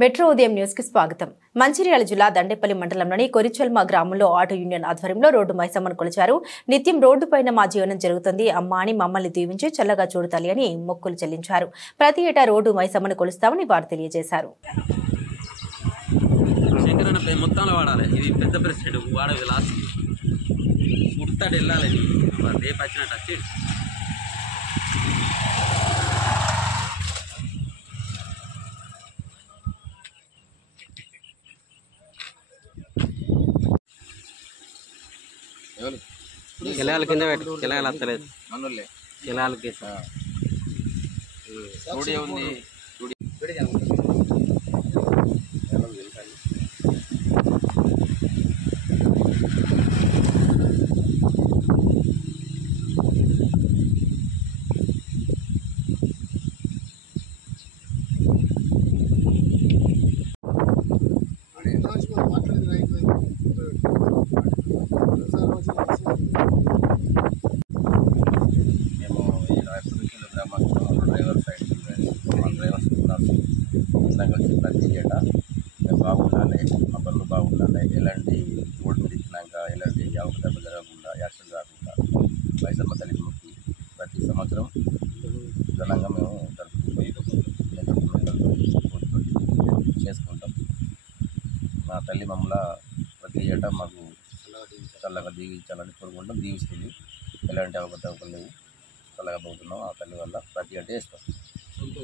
Metro ఉదయం news కి స్వాగతం. మంచిర్యాల జిల్లా దండేపల్లి మండలంలోని కొరిచెల్మ గ్రామంలో ఆటో యూనియన్ ఆధ్వర్యంలో రోడ్డు మైసమ్మను కొలిచారు. నిత్యం రోడ్డుపైన మా జీవనం జరుగుతుంది అమ్మా అని మమ్మల్ని దీవించి చల్లగా చూడతాలి అని మొక్కులు చెల్లించారు. ప్రతి ఏటా రోడ్డు మైసమ్మను కొలుస్తామని వారు తెలియజేశారు. కిలాల కింద పెట్టు, కిలాలు వస్తలేదు. కిలాలకి స్టూడియో ఉంది. డ్రైవర్ సైడ్ మా డ్రైవర్స్ ఉన్నారు. కలిసి ప్రతి ఏటా మేము బాగుండాలి, మా బళ్ళు బాగుండాలి, ఎలాంటి రోడ్డు మీద ఇచ్చినాక ఎలాంటి అవకతవకలు జరగకుండా, యాక్సిడెంట్ రాకుండా మైసమ్మ తల్లి మొక్కి ప్రతి సంవత్సరం ఘనంగా మేము చేసుకుంటాం. మా తల్లి మమ్మల్ని ప్రతి ఏటా మాకు చల్లగా దీవించాలని కోరుకుంటాం. దీవిస్తుంది. ఎలాంటి అవకతవకలు లేవు. చల్లగా పోతున్నాం. ఆ తల్లి వల్ల ప్రతి ఏటా చేస్తాం.